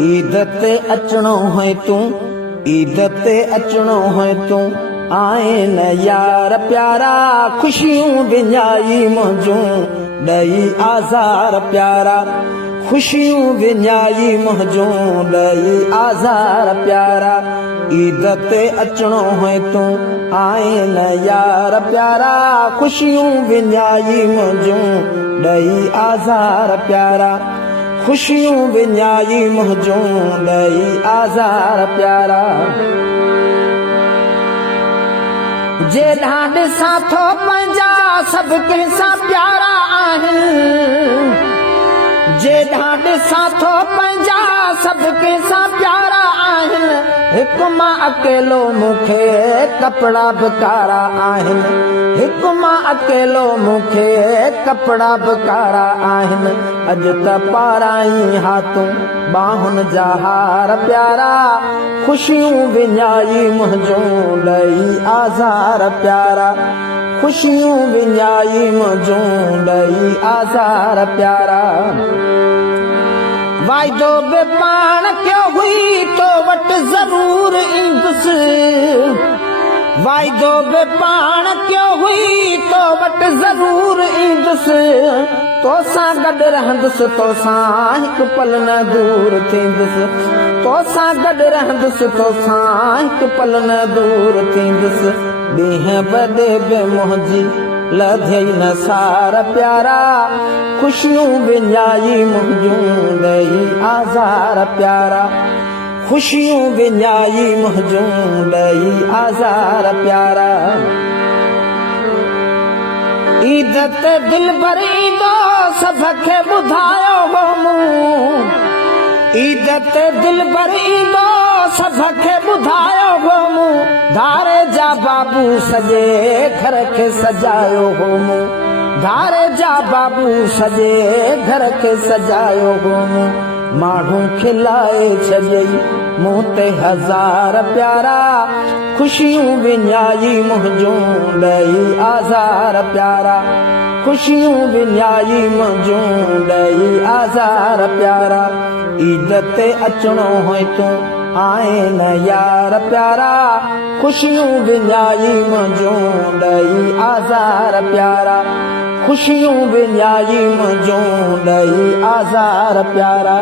ईद ते अचणो है तू, ईद ते अचणो है तू, आए न यार प्यारा, खुशियों विञाई मुंहिंजूं ॾई आज़ार प्यारा, खुशियों विञाई मुंहिंजूं ॾई आज़ार प्यारा। ईद ते अचणो है तू, आए न यार प्यारा, खुशियों विञाई मुंहिंजूं ॾई आज़ार प्यारा, खुशियों विञाई मुंहिंजूं ॾई आज़ार प्यारा। जे ॾिसां थो पंहिंजा सभु कंहिंसां प्यारा आहिनि, जे ॾिसां थो पंहिंजा सभु कंहिंसां प्यारा आहिनि, हिकु मां अकेलो मूंखे कपिड़ा बि कारा आहिनि, हिकु मां अकेलो मूंखे कपिड़ा बि कारा आहिनि। अॼु त पाराई हाथूं बाहुनि जा हार प्यारा, खुशियूं विञाई मुंहिंजूं ॾई आज़ार प्यारा, खुशियूं विञाई मुंहिंजूं ॾई आज़ार प्यारा। वाइदो बि पाण कयो हुई तो वटि ज़रूर ईंदुसि, वाइदो बि पाण कयो हुई तो वटि ज़रूर ईंदुसि, तोसां गॾु रहंदुसि, तोसां हिकु पल न दूर थींदुसि, तोसां गॾु रहंदुसि, तोसां हिकु पल न दूर थींदुसि। ॾींहं बदे बि मुंहिंजी लधई न सार प्यारा, खुशियूं विञाई मुंहिंजूं ॾई आज़ार प्यारा, खुशियूं विञाई मुंहिंजूं ॾई आज़ार प्यारा। ईद ते दिल भर ईंदो सभ खे ॿुधायो हो मूं, ईद ते दिल भर ईंदो सभ खे ॿुधायो हो मूं, धारे जा बाबू सॼे घर खे सजायो हो मूं, धारे जा बाबू सॼे घर खे सजायो हो मूं। माण्हू खिलाए छॾियई मूं ते हज़ार प्यारा, खुशियूं विञाई मुंहिंजूं ॾई आज़ार प्यारा, खुशियूं विञाई मुंहिंजूं ॾई आज़ार प्यारा। ईद ते अचणो है तू, आए न यार प्यारा, खुशियूं विञाई मुंहिंजूं ॾई आज़ार प्यारा, खुशियूं विञाई मुंहिंजूं ॾई आज़ार प्यारा।